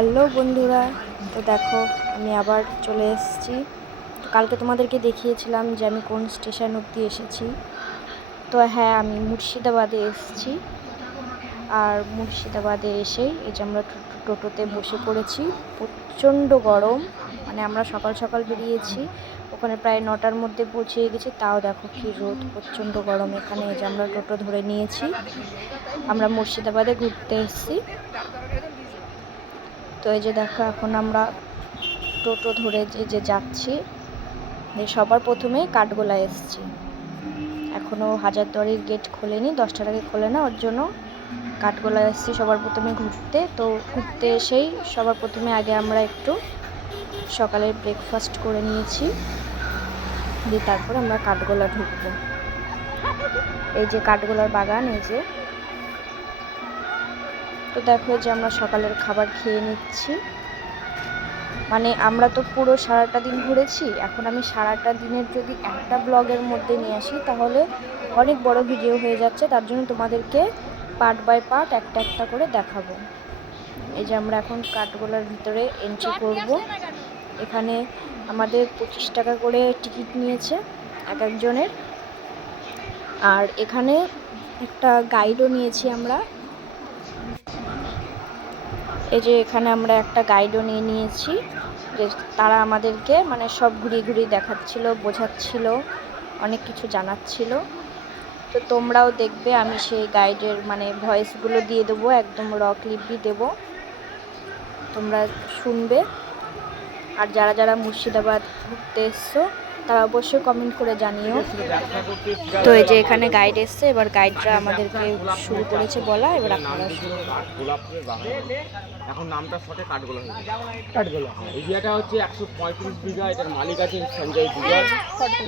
Hello বন্ধুরা, তো দেখো আমি আবার চলে এসেছি। কালকে তোমাদেরকে দেখিয়েছিলাম যে আমি কোন স্টেশন অবধি এসেছি। তো হ্যাঁ, আমি মুর্শিদাবাদে এসেছি। আর মুর্শিদাবাদে এসেই এই যে আমরা টোটোতে বসে পড়েছি। প্রচণ্ড গরম, মানে আমরা সকাল সকাল বেরিয়েছি, ওখানে প্রায় 9টার মধ্যে পৌঁছে গেছি। তাও দেখো কি রোদ, প্রচণ্ড গরম। এখানে এই যে আমরা টোটো ধরে নিয়েছি, আমরা মুর্শিদাবাদে ঘুরতে এসেছি। তো এই যে দেখো এখন আমরা টোটো ধরে যে যাচ্ছি, সবার প্রথমে কাঠগোলা এসেছি। এখনও হাজারদুয়ারির গেট খোলেনি, 10টার আগে খোলে না, ওর জন্য কাঠগোলা এসেছি সবার প্রথমে ঘুরতে। তো ঘুরতে এসেই সবার প্রথমে আগে আমরা একটু সকালের ব্রেকফাস্ট করে নিয়েছি, দিয়ে তারপর আমরা কাঠগোলা ঢুকবো। এই যে কাঠগোলার বাগান, এই যে। তো দেখো যে আমরা সকালের খাবার খেয়ে নিচ্ছি। মানে আমরা তো পুরো সারাটা দিন ঘুরেছি, এখন আমি সারাটা দিনের যদি একটা ব্লগের মধ্যে নিয়ে আসি তাহলে অনেক বড় ভিডিও হয়ে যাচ্ছে। তার জন্য তোমাদেরকে পার্ট বাই পার্ট একটা একটা করে দেখাবো। এই যে আমরা এখন কাঠগোলার ভিতরে এন্ট্রি করব। এখানে আমাদের 25 টাকা করে টিকিট নিয়েছে এক একজনের। আর এখানে একটা গাইডও নিয়েছি আমরা। এই যে এখানে আমরা একটা গাইডও নিয়েছি, যে তারা আমাদেরকে মানে সব ঘুরিয়ে ঘুরিয়ে দেখাচ্ছিল, বোঝাচ্ছিল, অনেক কিছু জানাচ্ছিল। তো তোমরাও দেখবে, আমি সেই গাইডের মানে ভয়েসগুলো দিয়ে দেবো, একদম র ক্লিপই দেবো, তোমরা শুনবে। আর যারা যারা মুর্শিদাবাদ ঘুরতে এসছো তারা অবশ্যই কমেন্ট করে জানিও। তো এই যে এখানে গাইড এসছে, এবার গাইডরা আমাদেরকে শুরু করেছে বলা, এবার আপনারা শুরু। এখন নামটা শর্টে কাঠগোলা হয়েছে। কাঠগোলা এরিয়াটা হচ্ছে 135 বিঘা। এটার মালিক আছেন সঞ্জয় দুগার,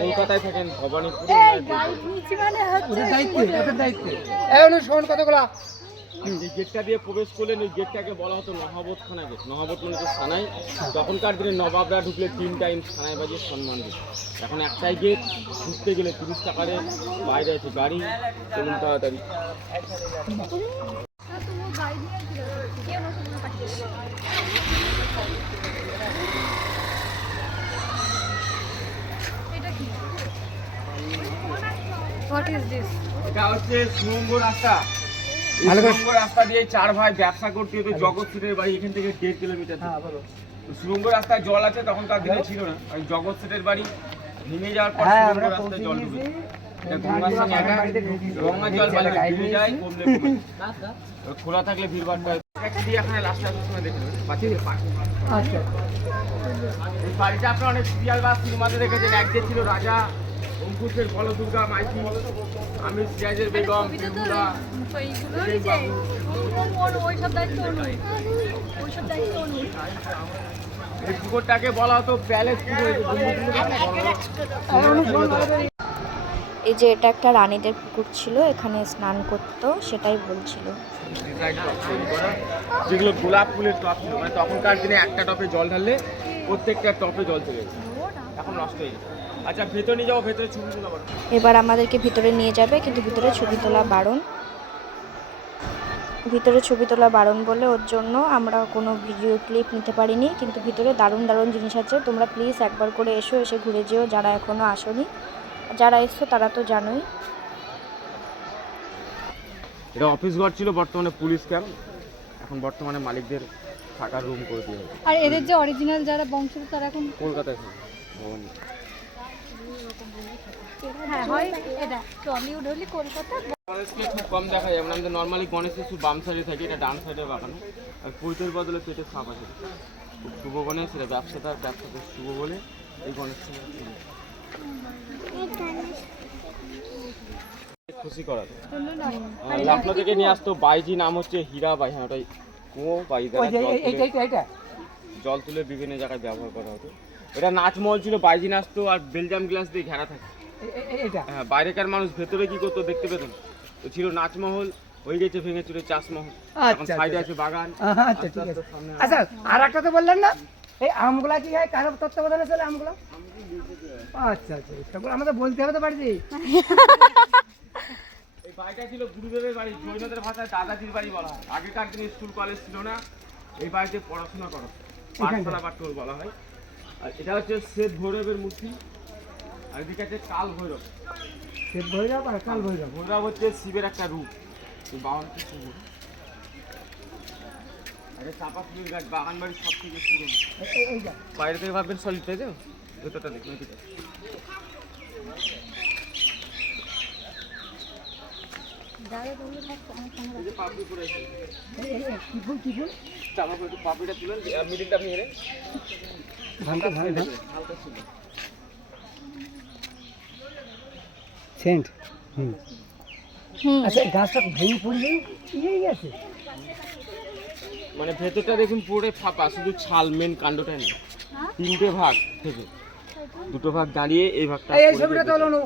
কলকাতায় থাকেন ভবানীপুরে। কতগুলা এই গেটটা দিয়ে প্রবেশ করলেন, ওই গেটটাকে বলা হতো নহবত খানা গেট। নহবত মানে তো থানায়, তখনকার দিনে নবাবরা ঢুকলে 3 টাইম থানায় বাজিয়ে সম্মান দিত। এখন একটাই গেট, ঢুকতে গেলে 30 টাকারে। বাইরে আছে গাড়ি, চলুন তাড়াতাড়ি। এটা হচ্ছে সুরঙ্গ রাস্তা। রাস্তা দিয়ে 4 ভাই ব্যবসা করতে হতো। জগৎ সেটের বাড়ি এখান থেকে 1.5 কিলোমিটার। সুরঙ্গ রাস্তায় জল আছে, তখনকার দিনে ছিল না। ওই জগৎ সেটের বাড়ি ভেঙে যাওয়ার পর সুরঙ্গ রাস্তায় জল ঢুকে, গঙ্গা জল ভেঙে যায়, কমলে খোলা থাকলে ভিড়ভাড়টা। এখানে লাস্ট সময় দেখে এই বাড়িটা আপনার অনেক সিরিয়াল বা সিনেমাতে দেখেছেন। এক যে ছিল রাজা, অঙ্কুশের বলদুর্গা মাইতি, আমি সিরাজের বেগম, এই পুকুরটাকে বলা হতো প্যালেস পুকুর। এই যে এটা একটা রানীদের পুকুর ছিল, এখানে স্নান করতো, সেটাই বলছিল। যেগুলো গোলাপ ফুলের টপ ছিল, মানে তখনকার দিনে একটা টপে জল ঢাললে প্রত্যেকটা টপে জল চলে যেত, এখন নষ্ট হয়ে গেছে। আচ্ছা ভেতরে নিয়ে যাবো, ভেতরে ছবি তোলা বারণ। এবার আমাদেরকে ভিতরে নিয়ে যাবে, কিন্তু ভিতরে ছবি তোলা বারণ। ভিতরে ছবি তোলা বারণ বলে ওর জন্য আমরা কোনো ভিডিও ক্লিপ নিতে পারিনি। কিন্তু ভিতরে দারুণ দারুণ জিনিস আছে, তোমরা প্লিজ একবার করে এসো, এসে ঘুরে যেও যারা এখনও আসোনি। যারা এসছো তারা তো জানোই। এটা অফিস ঘর ছিল, বর্তমানে পুলিশ ক্যাম্প। এখন বর্তমানে মালিকদের থাকার রুম করে দিয়ে হবে। আর এদের যে অরিজিনাল যারা বংশধর তারা এখন কলকাতায় থাকে। হ্যাঁ হয়, এটা টলিউড হলি কলকাতা। গণেশকে খুব কম দেখা যায়, মানে আমাদের নর্মালি গণেশের শুধু বাম সাইডে থাকে, এটা ডান সাইডে বাগানো। আর পৈতের বদলে পেটের সাপ আছে। খুব শুভ গণেশ, এটা ব্যবসাটা শুভ বলে এই গণেশ খুশি করা। লখনৌ থেকে নিয়ে আসতো বাইজি, নাম হচ্ছে হীরা বাই। হ্যাঁ ওটাই কুয়ো বাই, জল তুলে বিভিন্ন জায়গায় ব্যবহার করা হতো। এটা নাচমহল ছিল, বাইজি নাচতো আর বেলজাম গ্লাস দিয়ে ঘেরা থাকে। হ্যাঁ, বাইরেকার মানুষ ভেতরে কি করতো দেখতে পেত না, তো ছিল নাচমহল। হয়ে গেছে ভেঙে চুরে চাষমহল, সাইডে আছে বাগান। আচ্ছা, আর একটা তো বললেন না, এই আমগুলা কি হয়, কারো তত্ত্বাবধানে চলে আমগুলো? আচ্ছা আচ্ছা, সেগুলো আমাদের বলতে হবে তো বাড়িতে। এই বাড়িটা ছিল গুরুদেবের বাড়ি, জৈনদের ভাষায় দাদাজির বাড়ি বলা হয়। আগেকার দিনে স্কুল কলেজ ছিল না, এই বাড়িতে পড়াশোনা করো, পাঠশালা বা টোল বলা হয়। আর এটা হচ্ছে শ্বেত ভৈরবের মূর্তি, আর এদিকে আছে কাল ভৈরব। শ্বেত ভৈরব আর কাল ভৈরব। ভৈরব হচ্ছে শিবের একটা রূপ, বাহন হচ্ছে শিব। আরে চাপা ফুলের গাছ, বাগান বাড়ির সব থেকে পুরনো। এই যা বাইরে থেকে ভাববেন সলিড, তাই তো? ভেতরটা দেখুন এদিকে। এই যে পাপড়ি পড়ে আছে, কি ফুল কি ফুল? চাপা ফুল, একটু পাপড়িটা তুলেন, মিডিলটা আপনি এনে ধানটা ধান ধান হালকা ছিল। সেন্ট। হুম। আচ্ছা এই গাছটা ভেঙে পড়লেই এই আছে। মানে ভেতরটা দেখুন পুরো ফাঁপা, শুধু ছাল, মেন কাণ্ডটাই না। তিনটে ভাগ থেকে দুটো ভাগ দাঁড়িয়ে এই ভাগটা এই পড়ে ছবিটা গেছে। তোলো নো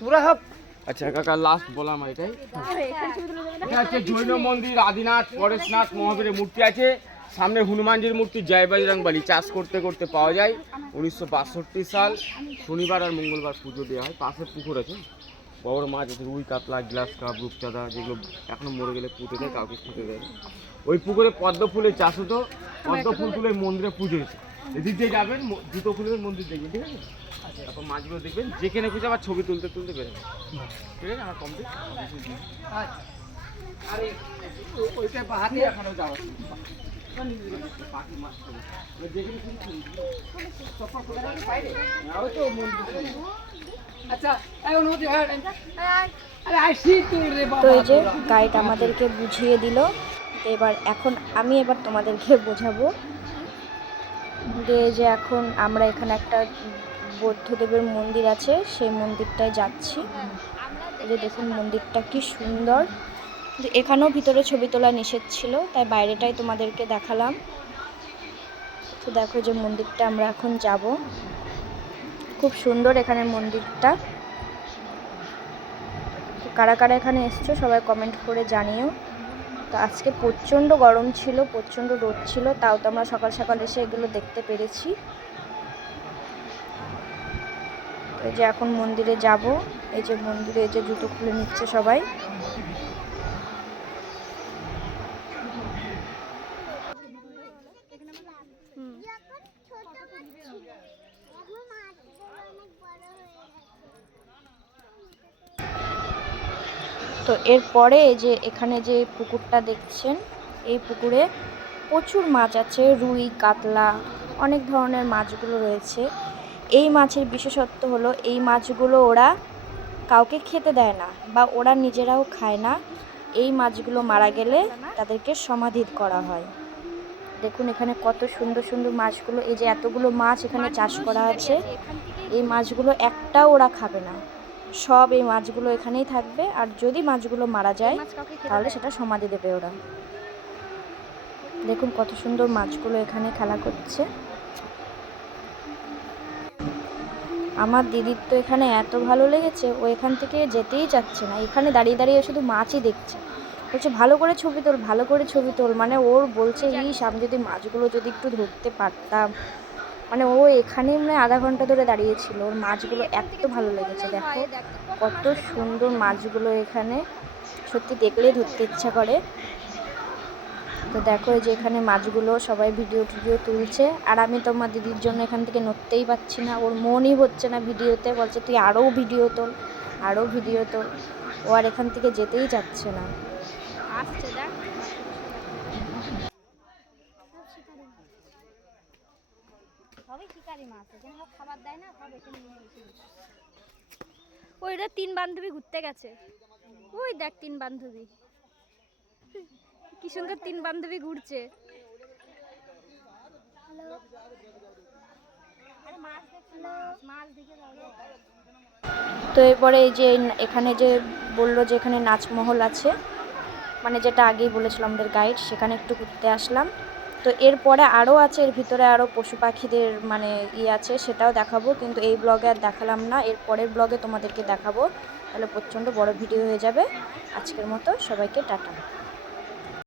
তোরা হোক। আচ্ছা কাকা, লাস্ট বললাম এটাই। এটা হচ্ছে জৈন মন্দির, আদিনাথ, পরেশনাথ, মহাবীরের মূর্তি আছে। সামনে হনুমানজির মূর্তি, জয় বজরং বলি। চাষ করতে করতে পাওয়া যায়। 1962 সাল শনিবার আর মঙ্গলবার পুজো দেওয়া হয়। পাশে পুকুর আছে, বড় মাছ আছে, রুই, কাতলা, গ্লাস কাপ, রূপচাঁদা, যেগুলো এখনো মরে গেলে পুঁতে দেয়, কাউকে খেতে দেয় না। ওই পুকুরে পদ্ম ফুলের চাষ হতো, পদ্ম ফুল তুলে মন্দিরে পুজো হয়েছে। এদিক দিয়ে যাবেন, জুতো খুলে মন্দির দেখবেন, ঠিক আছে? তারপর মাছগুলো দেখবেন, যেখানে খুঁজে আবার ছবি তুলতে তুলতে বেরোবেন, ঠিক আছে? আমার কমপ্লিট। আচ্ছা আরে ওইটা বাহাতে এখনো যাওয়া পাখি মাছ খাবে। যেখানে খুঁজে সফর করে বাইরে তো মন্দির। আচ্ছা এই অনুমতি আরে আইসি তুই রে তো বাবা। এই যে গাইড আমাদেরকে বুঝিয়ে দিল। তো এবার আমি তোমাদেরকে বোঝাবো যে এখন আমরা এখানে একটা বৌদ্ধদেবের মন্দির আছে, সেই মন্দিরটায় যাচ্ছি। এই যে দেখুন মন্দিরটা কি সুন্দর। কিন্তু এখানেও ভিতরে ছবি তোলা নিষেধ ছিল, তাই বাইরেটাই তোমাদেরকে দেখালাম। তো দেখো যে মন্দিরটা আমরা এখন যাব। খুব সুন্দর এখানে মন্দিরটা। তো কারা কারা এখানে এসছো সবাই কমেন্ট করে জানিও। তো আজকে প্রচণ্ড গরম ছিল, প্রচণ্ড রোদ ছিল, তাও তো আমরা সকাল সকাল এসে এগুলো দেখতে পেরেছি। এই যে এখন মন্দিরে যাব। এই যে মন্দিরে এই যে জুতো খুলে নিচ্ছে সবাই। তো এরপরে এই যে এখানে যে পুকুরটা দেখছেন, এই পুকুরে প্রচুর মাছ আছে, রুই, কাতলা, অনেক ধরনের মাছগুলো রয়েছে। এই মাছের বিশেষত্ব হলো এই মাছগুলো ওরা কাউকে খেতে দেয় না বা ওরা নিজেরাও খায় না। এই মাছগুলো মারা গেলে তাদেরকে সমাধি করা হয়। দেখুন এখানে কত সুন্দর সুন্দর মাছগুলো, এই যে এতগুলো মাছ এখানে চাষ করা আছে। এই মাছগুলো একটাও ওরা খাবে না, সব এই মাছগুলো এখানেই থাকবে। আর যদি মাছগুলো মারা যায় তাহলে সেটা সমাধি দেবে ওরা। দেখুন কত সুন্দর মাছগুলো এখানে খেলা করছে। আমার দিদির তো এখানে এত ভালো লেগেছে, ও এখান থেকে যেতেই চাচ্ছে না, এখানে দাঁড়িয়ে দাঁড়িয়ে শুধু মাছই দেখছে। বলছে ভালো করে ছবি তোল, ভালো করে ছবি তোল। মানে ওর বলছে ইস আমি যদি মাছগুলো যদি একটু ধরতে পারতাম। মানে ও এখানেই মানে আধা ঘন্টা ধরে দাঁড়িয়েছিল, ওর মাছগুলো এত ভালো লেগেছে। দেখো কত সুন্দর মাছগুলো এখানে, সত্যি দেখলেই ধরতে ইচ্ছা করে। তো দেখো এই যে এখানে মাছগুলো সবাই ভিডিও তুলছে। আর আমি তো আমার দিদির জন্য এখান থেকে নড়তেই পারছি না, ওর মনই হচ্ছে না ভিডিওতে। বলছে তুই আরও ভিডিও তোল, আরও ভিডিও তোল। ও আর এখান থেকে যেতেই চাচ্ছে না। আসছে দেখ সবই শিকারি মাছ, এখানে খাবার দেয় না, সব এখানে নিয়ে এসে ওইটা 3 বান্ধবী ঘুরতে গেছে। ওই দেখ 3 বান্ধবী কি সুন্দর 3 বান্ধবী ঘুরছে। তো এরপরে এই যে এখানে যে বললো যে এখানে নাচমহল আছে, মানে যেটা আগেই বলেছিলাম আমাদের গাইড, সেখানে একটু ঘুরতে আসলাম। তো এরপরে আরও আছে, এর ভিতরে আরও পশু পাখিদের মানে আছে, সেটাও দেখাবো। কিন্তু এই ব্লগে আর দেখালাম না, এর পরের ব্লগে তোমাদেরকে দেখাবো। তাহলে প্রচণ্ড বড় ভিডিও হয়ে যাবে। আজকের মতো সবাইকে টাটা।